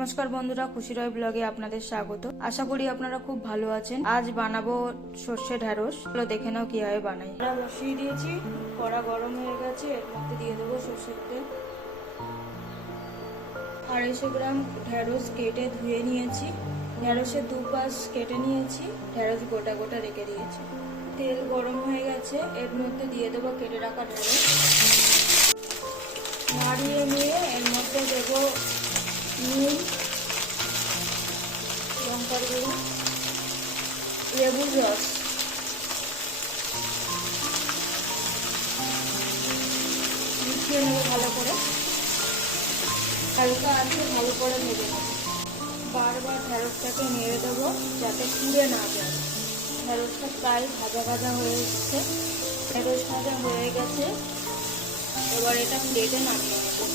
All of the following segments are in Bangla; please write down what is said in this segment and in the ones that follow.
নমস্কার বন্ধুরা, খুশি রয় ব্লগে আপনাদের স্বাগত। আশা করি আপনারা খুব ভালো আছেন। আজ বানাবো সর্ষে ঢ্যাঁড়স। দেখে নাও কিভাবে বানাই। কড়া বসিয়ে দিয়েছি, কড়া গরম হয়ে গেছে। এর মধ্যে দিয়ে দেবো সর্ষের তেল। 250 গ্রাম ঢ্যাঁড়স কেটে ধুয়ে নিয়েছি। ঢ্যাঁড়সের দুপাশ কেটে নিয়েছি, ঢ্যাঁড়স গোটা গোটা রেখে দিয়েছি। তেল গরম হয়ে গেছে, এর মধ্যে দিয়ে দেবো কেটে রাখা ঢ্যাঁড়স। নাড়িয়ে নিয়ে এর মধ্যে দেবো নুন, লঙ্কার গুঁড়ো, লেবুর রস, মিশিয়ে নেবো ভালো করে। হালকা আছে ভালো করে ভেজে নেবো। বারবার ঢ্যাঁড়সটাকে নেড়ে দেবো যাতে পুড়ে না যায়। ঢ্যাঁড়সটা প্রায় ভাজা ভাজা হয়ে এসছে। ঢ্যাঁড়স ভাজা হয়ে গেছে, এবার এটা প্লেটে নামিয়ে নেবো।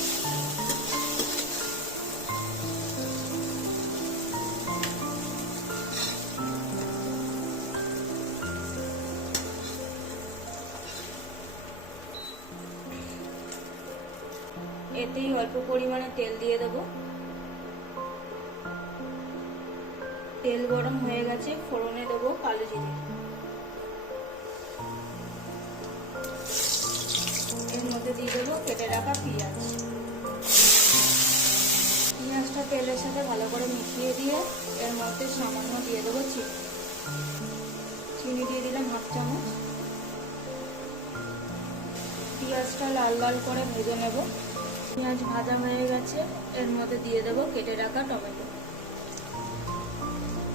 এতেই অল্প পরিমাণে তেল দিয়ে দেবো। তেল গরম হয়ে গেছে, ফোড়নে দেবো কালো জিরে। এর মধ্যে দিয়ে দেবো কেটে রাখা পেঁয়াজ। পেঁয়াজটা তেলের সাথে ভালো করে মিশিয়ে দিয়ে এর মধ্যে সামান্য দিয়ে দেবো চিনি। চিনি দিয়ে দিলাম 1/2 চামচ। পেঁয়াজটা লাল লাল করে ভেজে নেব। পেঁয়াজ ভাজা হয়ে গেছে, এর মধ্যে দিয়ে দেবো কেটে রাখা টমেটো।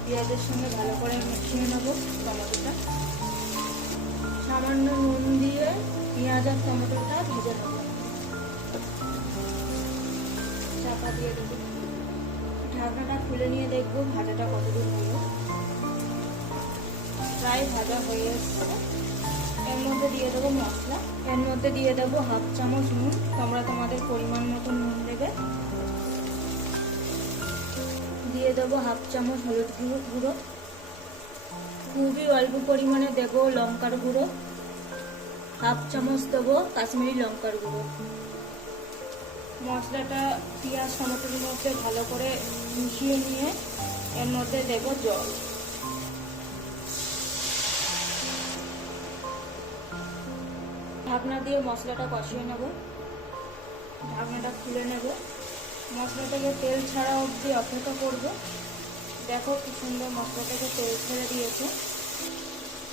পেঁয়াজের সঙ্গে ভালো করে মিশিয়ে নেব টমেটোটা। সামান্য নুন দিয়ে পেঁয়াজ আর টমেটোটা ভেজে নেব। চাপা দিয়ে দেবো। ঢাকনাটা খুলে নিয়ে দেখবো ভাজাটা কতদূর হলো। প্রায় ভাজা হয়ে এসছে। এর মধ্যে দিয়ে দেবো মশলা। এর মধ্যে দিয়ে দেবো 1/2 চামচ নুন। তোমরা তোমাদের পরিমাণ মতো নুন দেবে। দিয়ে দেবো 1/2 চামচ হলুদ গুঁড়ো। খুবই অল্প পরিমাণে দেবো লঙ্কার গুঁড়ো। 1/2 চামচ দেবো কাশ্মীরি লঙ্কার গুঁড়ো। মশলাটা পেঁয়াজ টমেটোর মধ্যে ভালো করে মিশিয়ে নিয়ে এর মধ্যে দেবো জল। ঢাকনা দিয়ে মশলাটা কষিয়ে নেব। ঢাকনাটা খুলে নেব। মশলা থেকে তেল ছাড়া অবধি অপেক্ষা করব। দেখো কি সুন্দর মশলা থেকে তেল ছেড়ে দিয়েছে।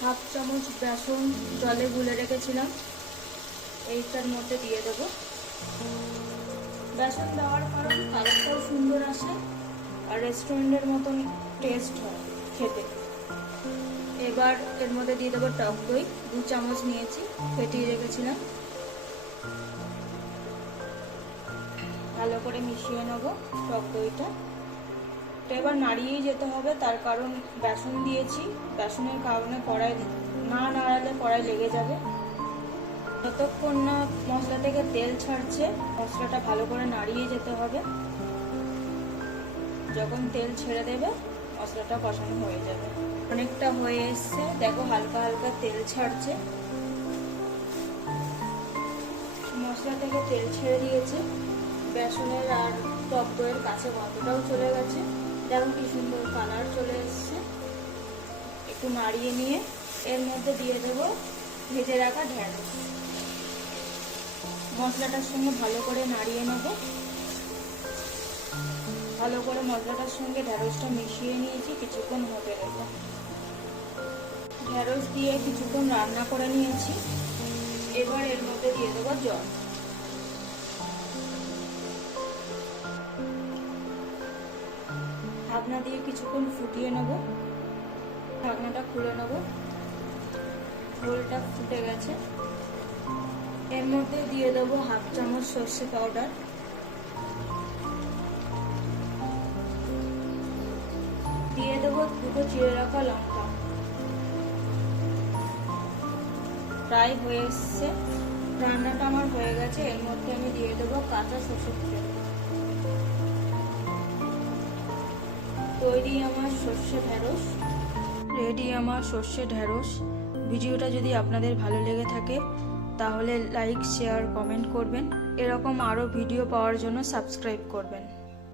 1/2 চামচ বেসন জলে গুলে রেখেছিলাম, এইটার মধ্যে দিয়ে দেবো। বেসন দেওয়ার কারণ কালারটাও সুন্দর আসে আর রেস্টুরেন্টের মতন টেস্ট হয় খেতে। এবার এর মধ্যে দিয়ে দেবো টক দই। 2 চামচ নিয়েছি, ফেটিয়ে রেখেছিলাম। ভালো করে মিশিয়ে নেব টক দইটা। এবার নাড়িয়েই যেতে হবে, তার কারণ বেসন দিয়েছি। বেসনের কারণে কড়াই না নাড়ালে কড়াই লেগে যাবে। যতক্ষণ না মশলা থেকে তেল ছাড়ছে মশলাটা ভালো করে নাড়িয়ে যেতে হবে। যখন তেল ছেড়ে দেবে মশলাটা কষানো হয়ে যাবে। অনেকটা হয়ে এসছে, দেখো হালকা হালকা তেল ছাড়ছে। মশলা থেকে তেল ছেড়ে দিয়েছে। বেসনের আর টক দইয়ের কাছে গন্ধটাও চলে গেছে। দেখো কি সুন্দর কালার চলে এসছে। একটু নাড়িয়ে নিয়ে এর মধ্যে দিয়ে দেবো ভেজে রাখা ঢ্যাঁড়স। মশলাটার সঙ্গে ভালো করে নাড়িয়ে নেব। ভালো করে মশলাটার সঙ্গে ঢ্যাঁড়সটা মিশিয়ে নিয়েছি, কিছুক্ষণ হতে দেবো। ঢ্যাঁড়স দিয়ে কিছুক্ষণ রান্না করে নিয়েছি। এবার এর মধ্যে দিয়ে দেবো জল। ঢাকনা দিয়ে কিছুক্ষণ ফুটিয়ে নেব। ঢাকনাটা খুলে নেব। ঝোলটা ফুটে গেছে। এর মধ্যে দিয়ে দেবো 1/2 চামচ সর্ষে পাউডার। দিয়ে দেবো 2 চিড়ে রাখা লঙ্কা। প্রায় হয়ে এসছে। রান্নাটা আমার হয়ে গেছে। এর মধ্যে আমি দিয়ে দেবো কাঁচা সর্ষের তেল। তৈরি আমার সর্ষে ঢ্যাঁড়স। রেডি আমার সর্ষে ঢ্যাঁড়স। ভিডিওটা যদি আপনাদের ভালো লেগে থাকে তাহলে লাইক, শেয়ার, কমেন্ট করবেন। এরকম আরও ভিডিও পাওয়ার জন্য সাবস্ক্রাইব করবেন।